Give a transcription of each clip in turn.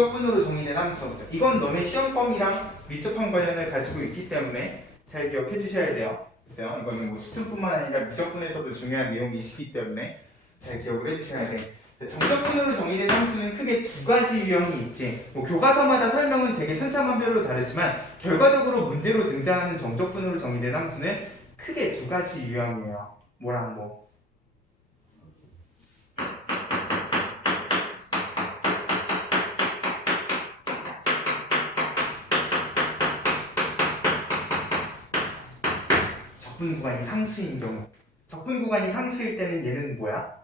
정적분으로 정의된 함수. 이건 너네 시험범위랑 밀접한 관련을 가지고 있기 때문에 잘 기억해 주셔야 돼요. 그래서 이거는 뭐 수준뿐만 아니라 미적분에서도 중요한 내용이시기 때문에 잘 기억을 해주셔야 돼. 정적분으로 정의된 함수는 크게 두 가지 유형이 있지. 뭐 교과서마다 설명은 되게 천차만별로 다르지만 결과적으로 문제로 등장하는 정적분으로 정의된 함수는 크게 두 가지 유형이에요. 뭐랑 뭐. 적분 구간이 상수인 경우. 적분 구간이 상수일 때는 얘는 뭐야?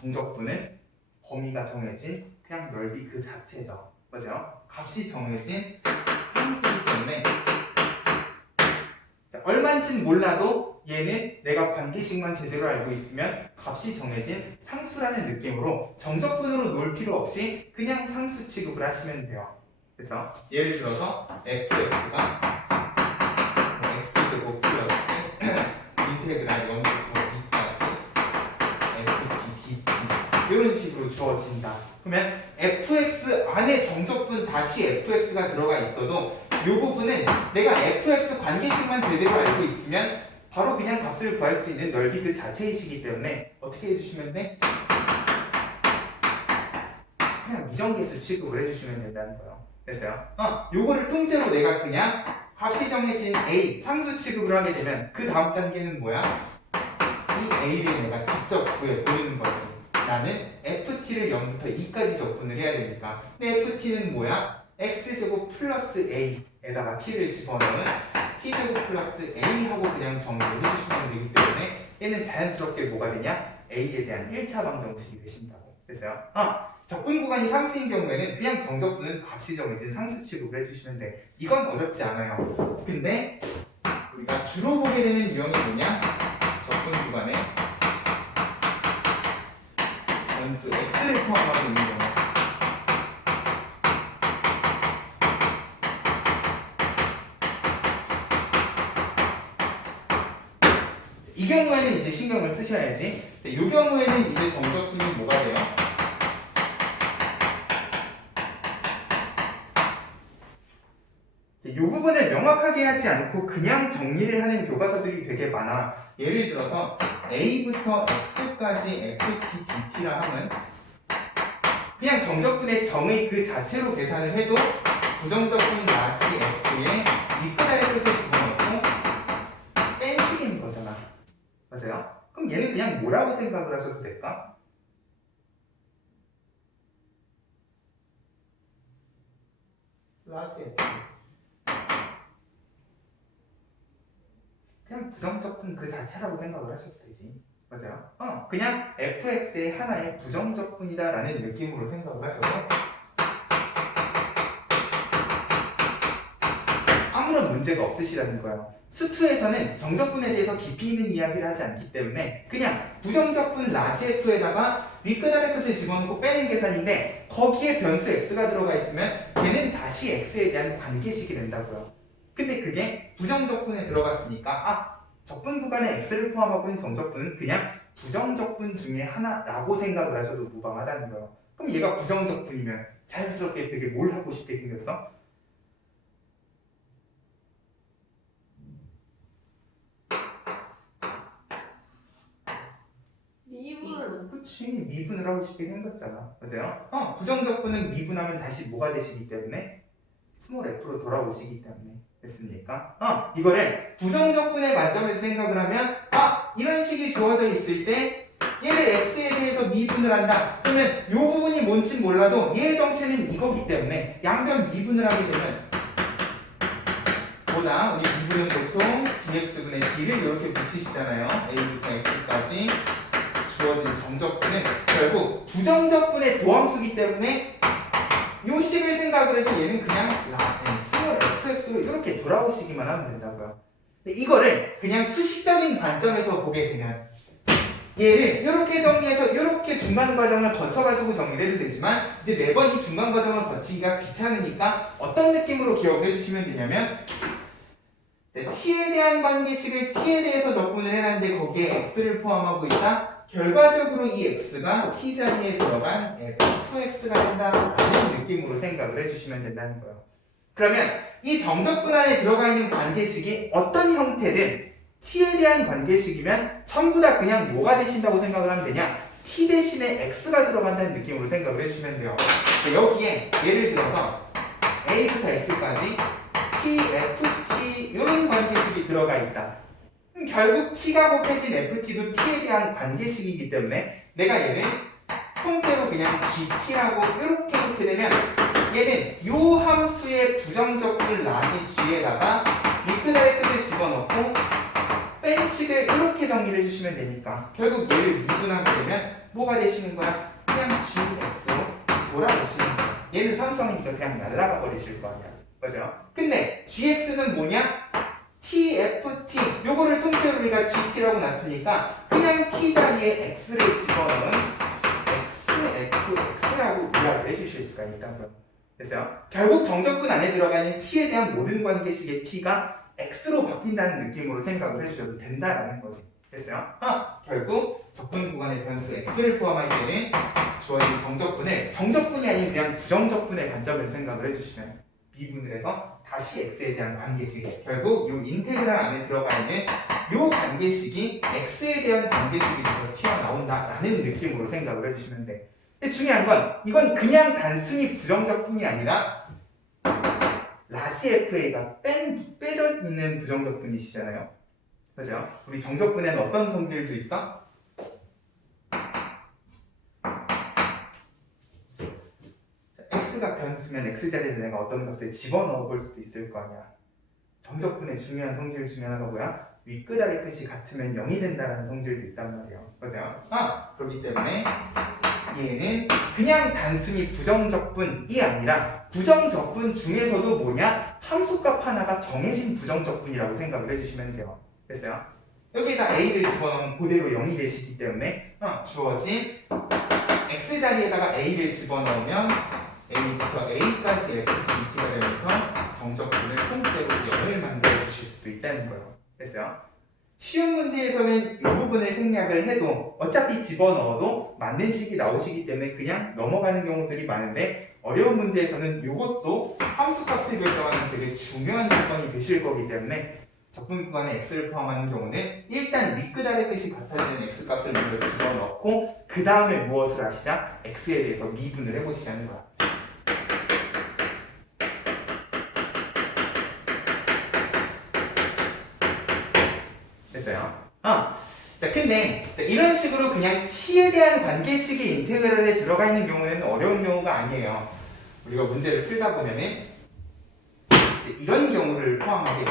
정적분은 범위가 정해진 그냥 넓이 그 자체죠. 맞아요? 값이 정해진 상수이기 때문에 얼마인지는 몰라도 얘는 내가 관계식만 제대로 알고 있으면 값이 정해진 상수라는 느낌으로 정적분으로 놓을 필요 없이 그냥 상수 취급을 하시면 돼요. 그래서 예를 들어서 fx가 x제곱 플러스 인테그랄 0부터 b까지 ft dt 이런 식으로 주어진다. 그러면 fx 안에 정적분 다시 fx가 들어가 있어도 이 부분은 내가 fx 관계식만 제대로 알고 있으면 바로 그냥 값을 구할 수 있는 넓이 그 자체이시기 때문에 어떻게 해주시면 돼? 그냥 미정계수 취급을 해주시면 된다는 거예요. 됐어요? 요거를 통째로 내가 그냥 값이 정해진 a 상수 취급을 하게 되면 그 다음 단계는 뭐야? 이 a를 내가 직접 구해보는 거지. 나는 ft를 0부터 2까지 적분을 해야 되니까. 근데 ft는 뭐야? x제곱 플러스 a에다가 t를 집어넣은 t제곱 플러스 a하고 그냥 정리를 해주시면 되기 때문에 얘는 자연스럽게 뭐가 되냐? a에 대한 1차 방정식이 되신다고. 됐어요? 적분 구간이 상수인 경우에는 그냥 정적분은 값이 정해진 상수 취급을 해주시면 돼. 이건 어렵지 않아요. 근데 우리가 주로 보게 되는 유형이 뭐냐? 적분 구간에 변수 x를 포함하고 있는 경우. 이 경우에는 이제 신경을 쓰셔야지. 이 경우에는 이제 정적분이 뭐가 돼요? 이 부분을 명확하게 하지 않고 그냥 정리를 하는 교과서들이 되게 많아. 예를 들어서 a부터 x까지 ft dt라 하면 그냥 정적분의 정의 그 자체로 계산을 해도 부정적분 라지 f에 밑바닥의 뜻을 집어넣고 뺀식인 거잖아. 맞아요? 그럼 얘는 그냥 뭐라고 생각을 하셔도 될까? 라지 f 그냥 부정적분 그 자체라고 생각을 하셔도 되지. 맞아요? 그냥 fx의 하나의 부정적분이다라는 느낌으로 생각을 하셔도 아무런 문제가 없으시다는 거예요. 수투에서는 정적분에 대해서 깊이 있는 이야기를 하지 않기 때문에 그냥 부정적분 라지 f에다가 윗끝 아래 끝을 집어넣고 빼는 계산인데 거기에 변수 x가 들어가 있으면 걔는 다시 x에 대한 관계식이 된다고요. 근데 그게 부정적분에 들어갔으니까 적분 구간에 x를 포함하고 있는 정적분은 그냥 부정적분 중에 하나라고 생각을 하셔도 무방하다는 거예요. 그럼 얘가 부정적분이면 자연스럽게 되게 뭘 하고 싶게 생겼어? 미분. 그치, 미분을 하고 싶게 생겼잖아. 맞아요? 부정적분은 미분하면 다시 뭐가 되시기 때문에? 스몰 f로 돌아오시기 때문에. 됐습니까? 이거를 부정적분의 관점에서 생각을 하면 이런 식이 주어져 있을 때 얘를 x에 대해서 미분을 한다. 그러면 이 부분이 뭔지 몰라도 얘의 정체는 이거기 때문에 양변 미분을 하게 되면 보다 우리 미분은 보통 dx분의 d를 이렇게 붙이시잖아요. a부터 x까지 주어진 정적분은 결국 부정적분의 도함수기 때문에 요 식을 생각을 해도 얘는 그냥 스몰 fx로 이렇게 돌아오시기만 하면 된다고요. 근데 이거를 그냥 수식적인 관점에서 보게 되면 얘를 이렇게 정리해서 이렇게 중간 과정을 거쳐가지고 정리를 해도 되지만 이제 매번 이 중간 과정을 거치기가 귀찮으니까 어떤 느낌으로 기억을 해주시면 되냐면 t에 대한 관계식을 t에 대해서 적분을 해놨는데 거기에 x를 포함하고 있다. 결과적으로 이 x가 t 자리에 들어간 f2x가 된다라는 느낌으로 생각을 해주시면 된다는 거예요. 그러면 이 정적분 안에 들어가 있는 관계식이 어떤 형태든 t에 대한 관계식이면 전부 다 그냥 뭐가 되신다고 생각을 하면 되냐? t 대신에 x가 들어간다는 느낌으로 생각을 해주시면 돼요. 여기에 예를 들어서 a부터 x까지 t, ft 이런 관계식이 들어가 있다. 결국 t가 곱해진 ft도 t에 대한 관계식이기 때문에 내가 얘를 통째로 그냥 gt라고 이렇게 놓게 되면 얘는 요 함수의 부정적분 라지 g에다가 미끄다의 끝을 집어넣고 뺀 식을 이렇게 정리를 해주시면 되니까 결국 얘를 미분하게 되면 뭐가 되시는 거야? 그냥 gx로 돌아오시는 거야. 얘는 삼성이니까 그냥 날아가 버리실 거 아니야. 그죠? 근데 gx는 뭐냐? tft 요거를 통째로 우리가 gt라고 놨으니까 그냥 t 자리에 x를 집어넣은 xfx라고 요약을 해주실 수가 있다고요. 됐어요? 결국 정적분 안에 들어가 있는 t에 대한 모든 관계식의 t가 x로 바뀐다는 느낌으로 생각을 해주셔도 된다라는 거지. 됐어요? 결국 적분 구간의 변수 x를 포함할 때는 주어진 정적분이 아닌 그냥 부정적분의 관점에서 생각을 해주시면 미분을 해서 다시 x에 대한 관계식, 결국 이 인테그랄 안에 들어가 있는 이 관계식이 x에 대한 관계식이 돼서 튀어나온다라는 느낌으로 생각을 해주시면 돼. 근데 중요한 건 이건 그냥 단순히 부정적분이 아니라 라지 FA가 빼져 있는 부정적분이시잖아요. 그죠? 우리 정적분에는 어떤 성질도 있어? x가 변수면 x자리에 내가 어떤 값을 집어넣어 볼 수도 있을 거 아니야. 정적분의 중요한 성질 중에 하나가 뭐야? 윗끝 아래 끝이 같으면 0이 된다는 성질도 있단 말이에요. 그죠? 그렇기 때문에 얘는 그냥 단순히 부정적분이 아니라 부정적분 중에서도 뭐냐? 함수값 하나가 정해진 부정적분이라고 생각을 해주시면 돼요. 됐어요? 여기에다 a를 집어넣으면 그대로 0이 되시기 때문에 주어진 x자리에다가 a를 집어넣으면 a부터 a까지 ft가 되면서 정적분을 통째로 0을 만들어 주실 수도 있다는 거예요. 됐어요? 쉬운 문제에서는 이 부분을 생략을 해도 어차피 집어넣어도 맞는 식이 나오시기 때문에 그냥 넘어가는 경우들이 많은데 어려운 문제에서는 이것도 함수값을 결정하는 되게 중요한 조건이 되실 거기 때문에 적분 구간에 x를 포함하는 경우는 일단 윗끝 아래 끝이 같아지는 x값을 먼저 집어넣고 그 다음에 무엇을 하시자? x에 대해서 미분을 해보시자는 거야. 됐어요? 자, 근데 이런 식으로 그냥 t에 대한 관계식이 인테그랄에 들어가 있는 경우에는 어려운 경우가 아니에요. 우리가 문제를 풀다 보면은 이런 경우를 포함하게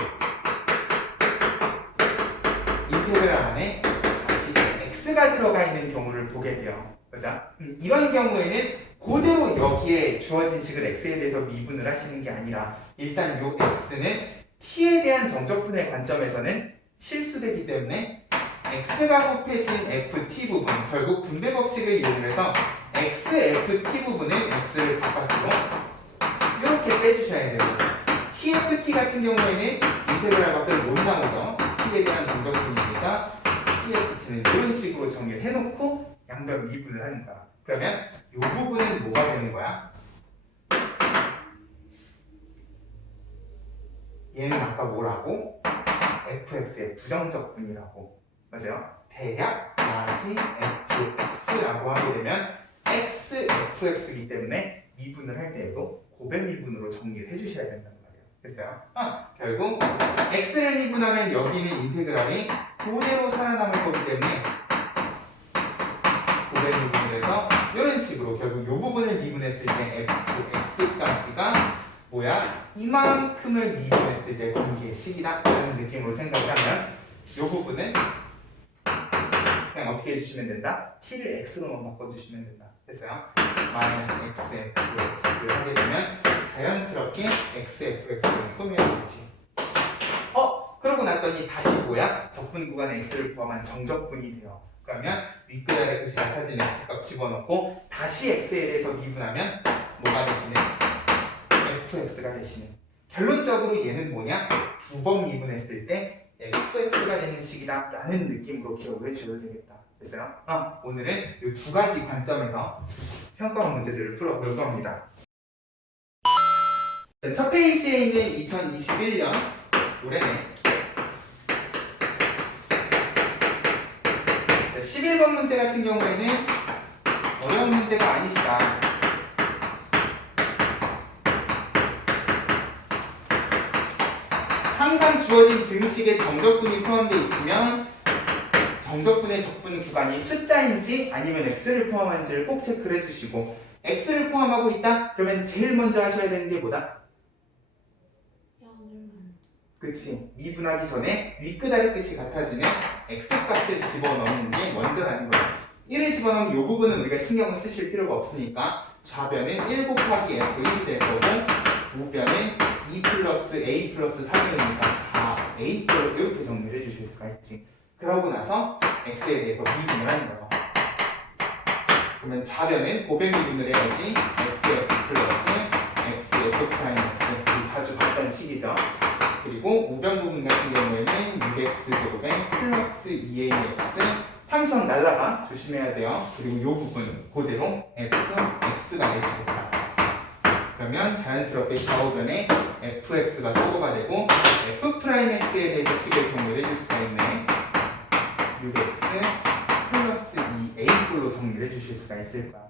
인테그랄 안에 다시 x가 들어가 있는 경우를 보게 돼요. 그죠? 이런 경우에는 그대로 여기에 주어진 식을 x에 대해서 미분을 하시는 게 아니라 일단 요 x는 t에 대한 정적분의 관점에서는 실수되기 때문에 x가 곱해진 ft 부분, 결국 분배 법칙을 이용해서 xft 부분은 x를 바깥으로 이렇게 빼주셔야 돼요. tft 같은 경우에는 인테그랄 밖을 못 나오죠. t에 대한 정적분이니까 tft는 이런 식으로 정리를 해놓고 양변 미분을 하는 거야. 그러면 이 부분은 뭐가 되는 거야? 얘는 아까 뭐라고? fx의 부정적분이라고. 맞아요? 대략 라지 fx라고 하게 되면 x, fx이기 때문에 미분을 할 때에도 고백 미분으로 정리를 해주셔야 된다는 말이에요. 됐어요? 결국 x를 미분하면 여기는 인테그랄이 그대로 살아남을 거기 때문에 고백 미분을 해서 이런 식으로 결국 이 부분을 미분했을 때 fx까지가 뭐야? 이만큼을 미분했을 때 관계식이다 라는 느낌으로 생각을 하면 이 부분은 그냥 어떻게 해주시면 된다? t를 x로만 바꿔주시면 된다. 됐어요? 마이너스 xfx를 하게 되면 자연스럽게 xfx는 소멸되지. 그러고 났더니 다시 뭐야? 적분 구간에 x를 포함한 정적분이 돼요. 그러면 윗끝 아래 끝이 같아지는 x값 집어넣고 다시 x에 대해서 미분하면 뭐가 되시는? fx가 되시는. 결론적으로 얘는 뭐냐? 두 번 미분했을 때 fx가 되는 식이다 라는 느낌으로 기억을 해주셔도 되겠다. 됐어요? 오늘은 이 두 가지 관점에서 평가원 문제들을 풀어볼 겁니다. 첫 페이지에 있는 2021년 올해네 11번 문제 같은 경우에는 어려운 문제가 아니시다. 항상 주어진 등식에 정적분이 포함되어 있으면 정적분의 적분 구간이 숫자인지 아니면 x를 포함한지를 꼭 체크를 해주시고, x를 포함하고 있다? 그러면 제일 먼저 하셔야 되는 게 뭐다? 그치, 미분하기 전에 윗끝 아래끝이 같아지는 x값을 집어넣는 게 먼저라는 거야. 1을 집어넣으면 이 부분은 우리가 신경을 쓰실 필요가 없으니까 좌변은 1 곱하기 f1이 될 거고 우변은 2 플러스 a 플러스 3이니까 4a 이렇게 정리를 해주실 수가 있지. 그러고 나서 x에 대해서 미분을 하는 거예요. 그러면 좌변은 고백 미분을 해야지 fx 플러스 xf 프라임 x, 자주 봤던 식이죠. 그리고 우변 부분 같은 경우에는 6x제곱에 플러스 2ax, 상수항 날라가 조심해야 돼요. 그리고 이 부분은 그대로 fx가 되시겠다. 그러면 자연스럽게 좌우변에 fx가 소거가 되고 f'x에 대해서 식을 정리를 해줄 수가 있네. 6x 플러스 2a꼴로 정리를 해주실 수가 있을 거야.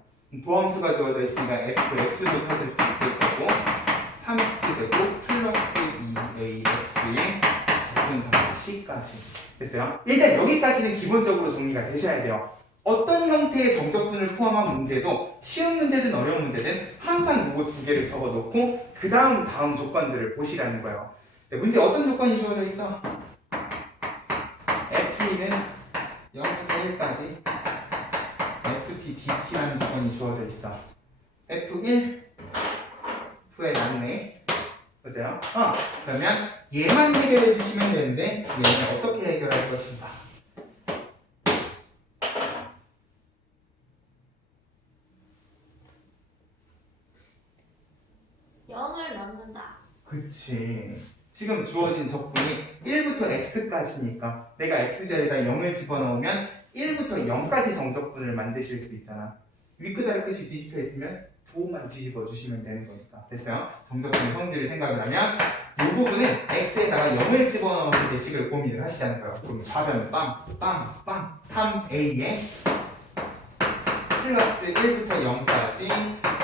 도함수가 주어져 있으니까 fx도 찾을 수 있을 거고 3x제곱 플러스 2ax의 적분상의 c까지 됐어요? 일단 여기까지는 기본적으로 정리가 되셔야 돼요. 어떤 형태의 정적분을 포함한 문제도 쉬운 문제든 어려운 문제든 항상 이거 두 개를 적어놓고 그 다음 조건들을 보시라는 거예요. 문제 어떤 조건이 주어져 있어? f2는 0부터 1까지 ft dt라는 조건이 주어져 있어. f1 후에 났네. 그죠? 그러면 얘만 해결해 주시면 되는데 얘는 어떻게 해결할 것인가? 그치. 지금 주어진 적분이 1부터 x까지니까 내가 x자리에다 0을 집어넣으면 1부터 0까지 정적분을 만드실 수 있잖아. 윗끝 아래끝이 뒤집혀 있으면 부호만 뒤집어 주시면 되는 거니까. 됐어요? 정적분의 성질을 생각을 하면 이 부분은 x에다가 0을 집어넣었을 때 식을 고민을 하시자는 거예요. 그럼 좌변 빵 3a에 플러스 1부터 0까지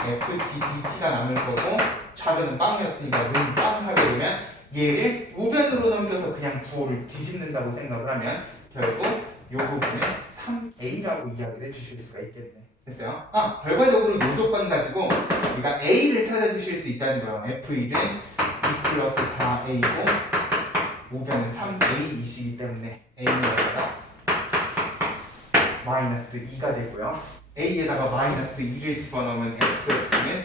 ft dt가 남을 거고 좌변은 빵이었으니까 는 빵 하게 되면 얘를 우변으로 넘겨서 그냥 부호를 뒤집는다고 생각을 하면 결국 이 부분은 3a라고 이야기를 해주실 수가 있겠네. 됐어요? 결과적으로 이 조건 가지고 우리가 a를 찾아주실 수 있다는 거예요. f1은 2 플러스 4a고 우변은 3a이시기 때문에 a에다가 마이너스 2가 되고요. a에다가 마이너스 2를 집어넣으면 fx는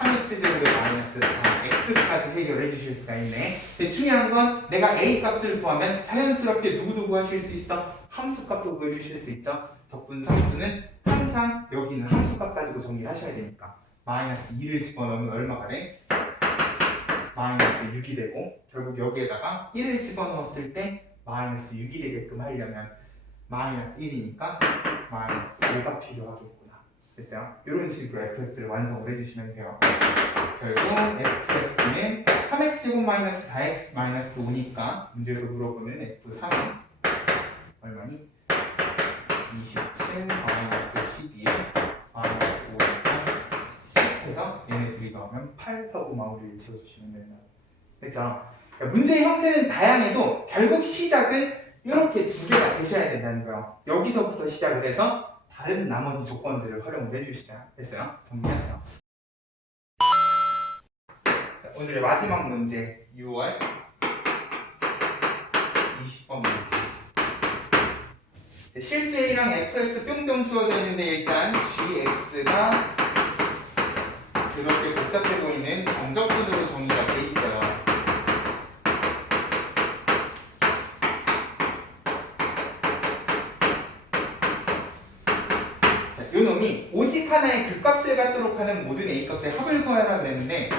3x제곱에 마이너스 4x까지 해결해 주실 수가 있네. 근데 중요한 건 내가 a 값을 구하면 자연스럽게 누구도 구하실 수 있어? 함수 값도 구해주실 수 있죠. 적분 상수는 항상 여기는 함수 값 가지고 정리를 하셔야 되니까 마이너스 2를 집어넣으면 얼마가 돼? 마이너스 6이 되고 결국 여기에다가 1을 집어넣었을 때 마이너스 6이 되게끔 하려면 마이너스 1이니까 마이너스 5가 필요하겠구나. 됐어요? 이런 식으로 fx를 완성을 해주시면 돼요. 결국 fx는 3x제곱 마이너스 4x 마이너스 5니까 문제에서 물어보는 f3은 얼마니? 27 마이너스 12 마이너스 5니까 10해서 얘네 둘이 나오면 8하고 마무리를 지어주시면 된다. 됐죠? 그러니까 문제의 형태는 다양해도 결국 시작은 이렇게 두 개가 되셔야 된다는 거예요. 여기서부터 시작을 해서 다른 나머지 조건들을 활용을 해주시자. 됐어요? 정리하세요. 자, 오늘의 마지막 문제 6월 20번 문제. 실수 a랑 fx 뿅뿅 주어져 있는데 일단 gx가 그렇게 복잡해 보이는 정적분으로 정의가 돼 있어요. 요 놈이 오직 하나의 극값을 갖도록 하는 모든 a값의 합을 구하라고 했는데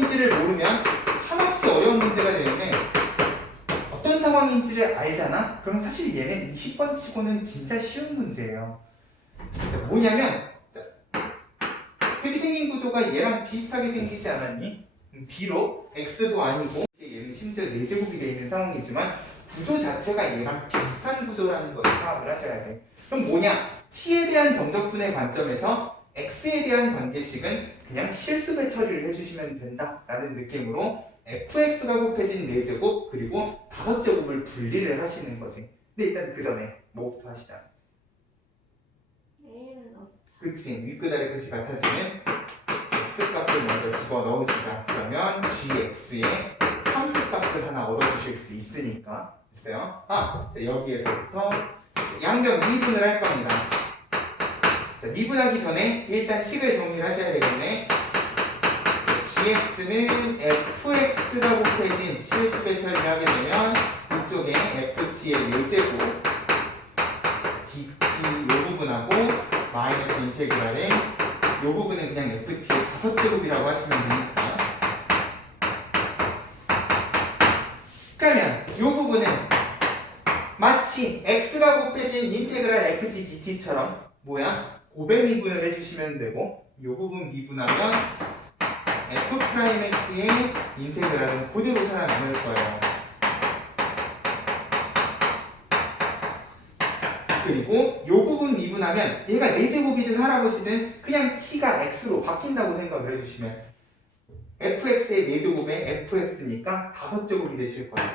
상황인지를 모르면 한없이 어려운 문제가 되는데 어떤 상황인지를 알잖아? 그럼 사실 얘는 20번 치고는 진짜 쉬운 문제예요. 뭐냐면 여기 생긴 구조가 얘랑 비슷하게 생기지 않았니? 비록 x도 아니고 얘는 심지어 4제곱이 되어 있는 상황이지만 구조 자체가 얘랑 비슷한 구조라는 걸 파악을 하셔야 돼. 그럼 뭐냐? t에 대한 정적분의 관점에서 x에 대한 관계식은 그냥 실수배 처리를 해주시면 된다라는 느낌으로 fx가 곱해진 4제곱 그리고 5제곱을 분리를 하시는 거지. 근데 일단 그 전에 뭐부터 하시자. 그치, 윗끝 아래 끝이 같아지는 x값을 먼저 집어넣으시자. 그러면 gx에 함수값을 하나 얻어주실 수 있으니까. 됐어요? 여기에서부터 양변 미분을 할 겁니다. 자, 미분하기 전에 일단 식을 정리를 하셔야 되겠네. gx는 fx가 곱해진 실수배 처리를 하게 되면 이쪽에 ft의 4제곱 dt 요 부분하고 마이너스 인테그랄에 요 부분은 그냥 ft의 5제곱이라고 하시면 되니까. 그러면 요 부분은 마치 x가 곱해진 인테그랄 ft dt처럼 뭐야? 고배 미분을 해주시면 되고 요 부분 미분하면 f'x의 인테그랄은 그대로 살아남을 거예요. 그리고 요 부분 미분하면 얘가 4제곱이든 할아버지든 그냥 t가 x로 바뀐다고 생각을 해주시면 fx의 4제곱에 fx니까 5제곱이 되실 거예요.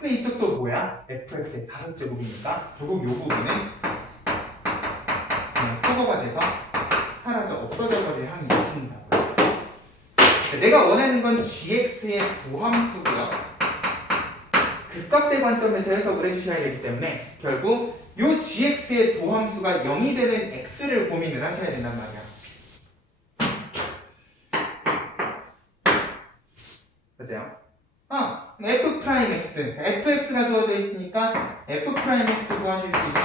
근데 이쪽도 뭐야? fx의 5제곱이니까 결국 요 부분은 그냥 수거가 돼서 사라져 없어져 버릴 항이 있습니다. 내가 원하는 건 gx의 부함수고요. 극값의 관점에서 해석을 해주셔야 되기 때문에 결국 요 gx의 도함수가 0이 되는 x를 고민을 하셔야 된단 말이야. 맞아요? f'x. fx가 주어져 있으니까 f'x 구하실 수 있죠.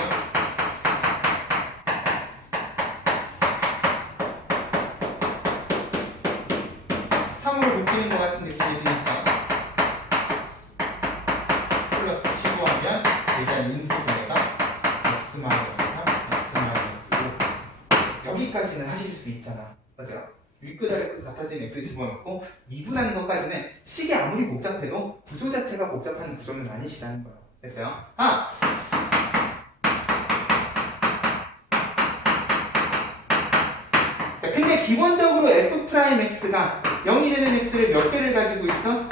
바뀌는 것 같은 느낌이 드니까 플러스 15하면 일단 인수분해가 x 마이너스 3, x 마이너스 5 여기까지는 하실 수 있잖아. 맞아요? 윗끝 아래끝 같아진 x 집어넣고 미분하는 것까지는 식이 아무리 복잡해도 구조 자체가 복잡한 구조는 아니시라는 거예요. 됐어요? 자, 근데 기본적으로 f'x가 0이 되는 x를 몇 개를 가지고 있어?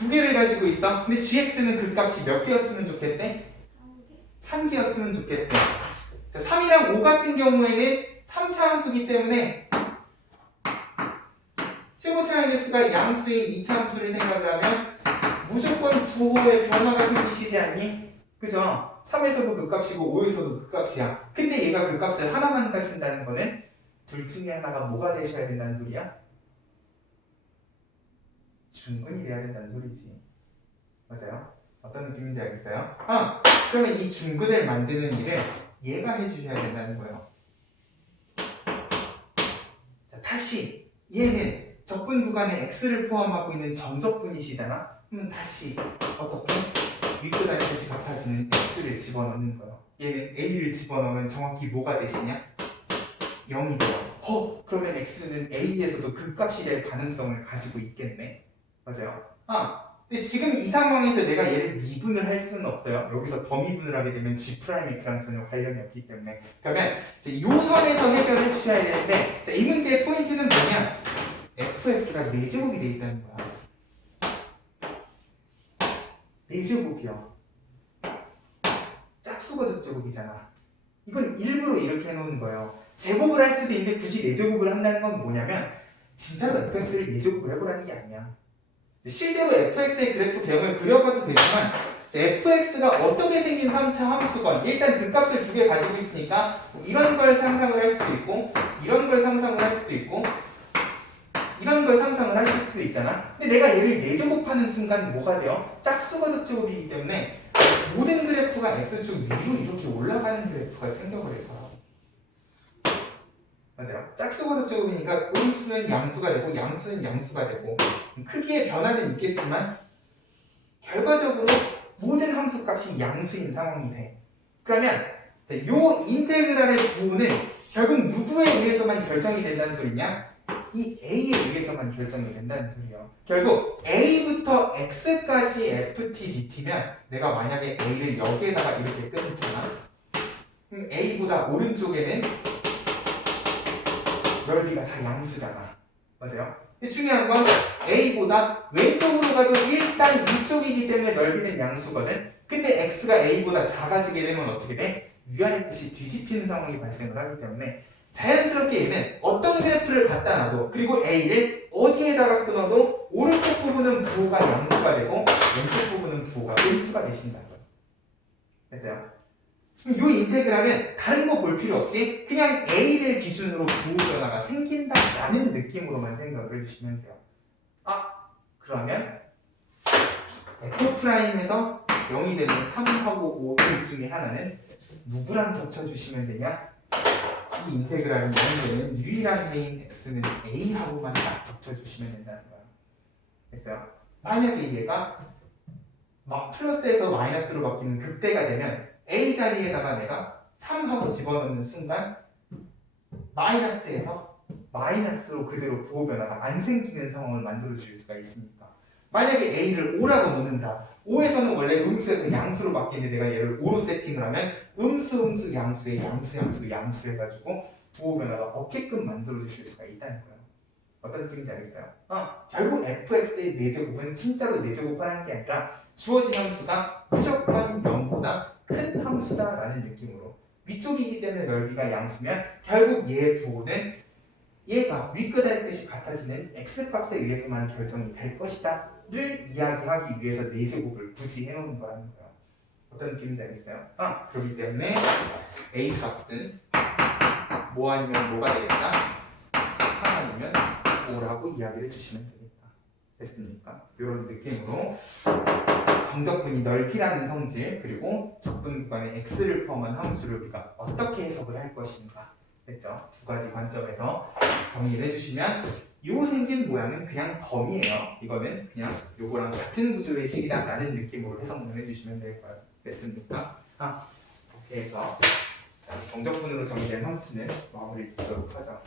2개를 가지고 있어. 근데 gx는 그 값이 몇 개였으면 좋겠대? 3개였으면 좋겠대. 자, 3이랑 5 같은 경우에는 3차 함수기 때문에 최고차의 개수가 양수인 2차 함수를 생각을 하면 무조건 부호의 변화가 생기시지 않니? 그죠? 3에서도 그 값이고 5에서도 그 값이야. 근데 얘가 그 값을 하나만 가진다는 거는 둘 중에 하나가 뭐가 되셔야 된다는 소리야? 중근이 돼야 된다는 소리지. 맞아요? 어떤 느낌인지 알겠어요? 그러면 이 중근을 만드는 일을 얘가 해주셔야 된다는 거예요. 자, 다시 얘는 적분 구간에 x를 포함하고 있는 정적분이시잖아? 그럼 다시 어떻게? 윗끝 아래끝이 같아지는 x를 집어넣는 거예요. 얘는 a를 집어넣으면 정확히 뭐가 되시냐? 0이 돼요. 그러면 x는 a에서도 그 값이 될 가능성을 가지고 있겠네. 맞아요? 근데 지금 이 상황에서 내가 얘를 미분을 할 수는 없어요. 여기서 더 미분을 하게 되면 g'x랑 전혀 관련이 없기 때문에. 그러면 이 선에서 해결을 해주셔야 되는데, 자, 이 문제의 포인트는 뭐냐? fx가 4제곱이 돼 있다는 거야. 4제곱이요. 짝수거듭 제곱이잖아. 이건 일부러 이렇게 해놓은 거예요. 제곱을 할 수도 있는데 굳이 4제곱을 한다는 건 뭐냐면 진짜로 fx를 4제곱을 해보라는 게 아니야. 실제로 fx의 그래프 배경을 그려봐도 되지만 fx가 어떻게 생긴 3차 함수건 일단 그 값을 2개 가지고 있으니까 이런 걸 상상을 할 수도 있고 이런 걸 상상을 할 수도 있고 이런 걸 상상을 하실 수도 있잖아. 근데 내가 얘를 4제곱하는 순간 뭐가 돼요? 짝수거듭 제곱이기 때문에 모든 그래프가 x축 위로 이렇게 올라가는 그래프가 생겨버릴 거라고. 맞아요. 짝수고도 조금이니까 음수는 양수가 되고 양수는 양수가 되고 크기의 변화는 있겠지만 결과적으로 모든 함수값이 양수인 상황이 돼. 그러면 요 인테그랄의 부호는 결국 누구에 의해서만 결정이 된다는 소리냐? 이 A에 의해서만 결정이 된다는 소리예요. 결국 A부터 X까지 FT, DT면 내가 만약에 A를 여기에다가 이렇게 끊잖아. 그럼 A보다 오른쪽에는 넓이가 다 양수잖아. 맞아요? 중요한 건 A보다 왼쪽으로 가도 일단 이쪽이기 때문에 넓이는 양수거든. 근데 X가 A보다 작아지게 되면 어떻게 돼? 위아래 뜻이 뒤집히는 상황이 발생을 하기 때문에 자연스럽게 얘는 어떤 그래프를 갖다 놔도 그리고 A를 어디에다가 끊어도 오른쪽 부분은 부호가 양수가 되고 왼쪽 부분은 부호가 음수가 되신다는 거예요. 됐어요? 이 인테그랄은 다른 거 볼 필요 없이 그냥 A를 기준으로 부호 변화가 생긴다라는 느낌으로만 생각을 해주시면 돼요. 그러면 F'에서 0이 되는 3하고 5둘 중에 하나는 누구랑 겹쳐주시면 되냐? 이 인테그랄이 0이 되는 유일한 해인 x는 a하고만 딱 겹쳐주시면 된다는 거예요. 됐어요? 만약에 얘가 막 플러스에서 마이너스로 바뀌는 극대가 되면 a 자리에다가 내가 3하고 집어넣는 순간 마이너스에서 마이너스로 그대로 부호 변화가 안 생기는 상황을 만들어 줄 수가 있으니까 만약에 a를 5라고 놓는다. 5에서는 원래 음수에서 양수로 바뀌는데 내가 얘를 5로 세팅을 하면 음수 양수에 양수 해가지고 부호 변화가 없게끔 만들어 주실 수가 있다는 거예요. 어떤 느낌인지 알겠어요? 결국 fx의 4제곱은 진짜로 4제곱하라는 게 아니라 주어진 함수가 무조건 0보다 큰 함수다라는 느낌으로 위쪽이기 때문에 넓이가 양수면 결국 얘의 부호는 얘가 윗끝의 뜻이 같아지는 x값에 의해서만 결정이 될 것이다 를 이야기하기 위해서 4제곱을 굳이 해놓은 거라는 거예요. 어떤 느낌인지 알겠어요? 그렇기 때문에 a 값은 뭐 아니면 뭐가 되겠다? 3 아니면 5라고 이야기를 해주시면 되겠다. 됐습니까? 이런 느낌으로 정적분이 넓이라는 성질 그리고 적분 구간에 x를 포함한 함수를 우리가 어떻게 해석을 할 것인가 됐죠? 두 가지 관점에서 정리를 해주시면 요 생긴 모양은 그냥 덤이에요. 이거는 그냥 요거랑 같은 구조의 식이다 라는 느낌으로 해석을 해주시면 될 거예요. 됐습니까? 이렇게 해서 정적분으로 정의된 함수는 마무리 짓도록 하죠.